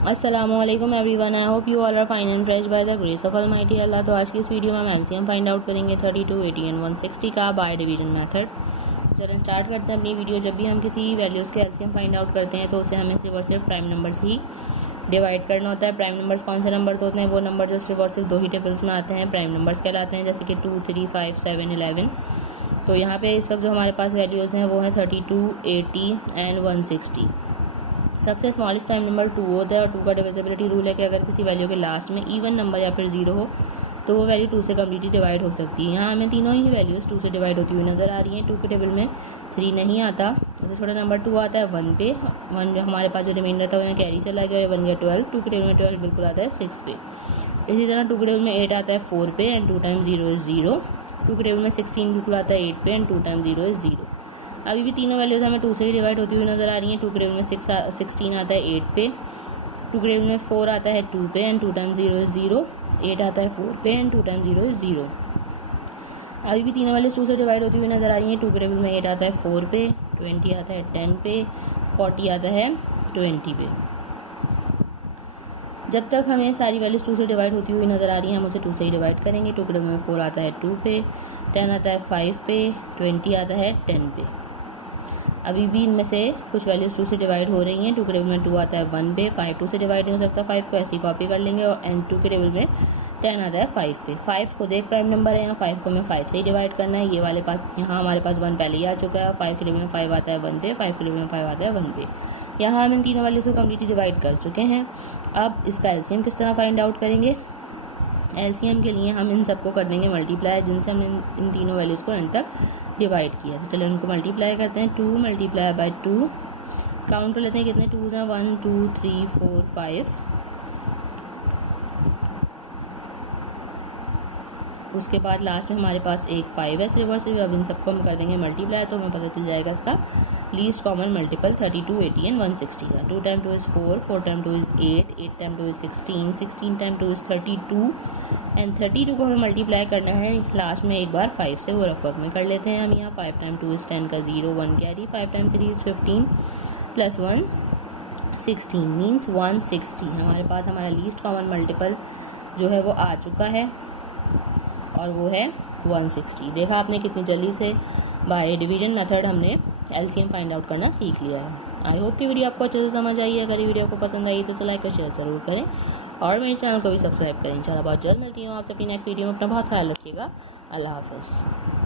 अस्सलामुअलैकुम everyone, I hope you all are fine and fresh by the grace of almighty Allah. तो आज की इस वीडियो में हम एलसीएम फाइंड आउट करेंगे 32, 80 एंड 160 का बाय डिवीजन मेथड। चलें स्टार्ट करते हैं अपनी वीडियो। जब भी हम किसी वैल्यूज़ के एलसीएम फाइंड आउट करते हैं तो उसे हमें सिर्फ और सिर्फ प्राइम नंबर से ही डिवाइड करना होता है। प्राइम नंबर्स कौन से नंबर्स होते हैं? वो नंबर जो सिर्फ और सिर्फ दो ही टेबल्स में आते हैं प्राइम नंबर्स कहलाते हैं, जैसे कि 2, 3, 5, 7, 11। तो यहाँ पे इस वक्त जो हमारे पास वैल्यूज़ हैं वो हैं 32, 80 एंड 160। सबसे स्मॉलेस्ट प्राइम नंबर 2 होता है और 2 का डिविजिबिलिटी रूल है कि अगर किसी वैल्यू के लास्ट में इवन नंबर या फिर 0 हो तो वो वैल्यू 2 से कम्प्लीटली डिवाइड हो सकती है। यहाँ हमें तीनों ही वैल्यूज़ 2 से डिवाइड होती हुई नज़र आ रही हैं। 2 के टेबल में 3 नहीं आता, तो छोटा नंबर 2 आता है 1 पे। 1 जो हमारे पास जो रिमाइंडर था वो कैरी चला गया, 1 गया 12। 2 के टेबल में 12 बिल्कुल आता है 6 पे। इसी तरह 2 के टेबल में 8 आता है 4 पे एंड 2 टाइम्स 0 इज़ 0। 2 के टेबल में 16 बिल्कुल आता है 8 पे एंड 2 टाइम्स 0 इज़ 0। अभी भी तीनों वैल्यूज़ हमें 2 से ही डिवाइड होती हुई नज़र आ रही हैं। 2 के टेबल में 16 आता है 8 पे। 2 के टेबल में 4 आता है 2 पे एंड 2 टाइम्स 0 इज़ 0। 8 आता है 4 पे एंड 2 टाइम्स 0 इज़ 0। अभी भी तीनों वैल्यूज़ 2 से डिवाइड होती हुई नज़र आ रही हैं। 2 के टेबल में 8 आता है 4 पे, 20 आता है 10 पे, 40 आता है 20 पे। जब तक हमें सारी वैल्यूज़ 2 से डिवाइड होती हुई नज़र आ रही हैं हम उसे 2 से ही डिवाइड करेंगे। 2 के टेबल में 4 आता है 2 पे, 10 आता है 5 पे, 20 आता है 10 पे। अभी भी इनमें से कुछ वैल्यूज़ 2 से डिवाइड हो रही हैं। 2 के टेबल में 2 आता है 1 पे, 5 2 से डिवाइड नहीं हो सकता, 5 को ऐसे ही कॉपी कर लेंगे। और एंड 2 के टेबल में 10 आता है 5 पे। 5 खुद एक प्राइम नंबर है, यहाँ 5 को हमें 5 से ही डिवाइड करना है। ये वाले पास यहाँ हमारे पास 1 पहले ही आ चुका है। 5 के टेबल में 5 आता है 1 पे, 5 के टेबल में 5 आता है 1 पे। यहाँ हम इन तीनों वैल्यूज़ को कम्प्लीटली डिवाइड कर चुके हैं। अब इसका एलसीएम किस तरह फाइंड आउट करेंगे? एलसीएम के लिए हम इन सबको कर देंगे मल्टीप्लाई, जिनसे हमने इन तीनों वैल्यूज़ को एंड तक डिवाइड किया। तो चलो उनको मल्टीप्लाई करते हैं। 2 मल्टीप्लाई बाई 2, काउंट कर लेते हैं कितने 2 हैं। 1 2 3 4 5। उसके बाद लास्ट में हमारे पास एक 5 है सिर्फ और सिर्फ। अब इन सबको हम कर देंगे मल्टीप्लाई तो हमें पता चल जाएगा इसका लीस्ट कॉमन मल्टीपल 32, 80 एंड 160 का। 2 time 2 is 4, 4 time 2 is 8, 8 time 2 is 16, 16 time 2 is 32 and 32 को हमें मल्टीप्लाई करना है लास्ट में एक बार 5 से। वो रफ वर्क में कर लेते हैं हम। यहाँ 5 टाइम 2 इज़ 10 का 0, 1 carry. 5 time 3 is 15 plus 1 16 means 160। हमारे पास हमारा लीस्ट कॉमन मल्टीपल जो है वो आ चुका है और वो है 160। देखा आपने कितनी जल्दी से बाय डिवीजन मेथड हमने एलसीएम फाइंड आउट करना सीख लिया है। आई होप कि वीडियो आपको अच्छे से समझ आई है। अगर ये वीडियो आपको पसंद आई तो लाइक और शेयर ज़रूर करें और मेरे चैनल को भी सब्सक्राइब करें। इंशाल्लाह बहुत जल्द मिलती हूँ आपसे अपनी नेक्स्ट वीडियो में। अपना बहुत ख्याल रखिएगा। अल्लाह हाफ़िज़।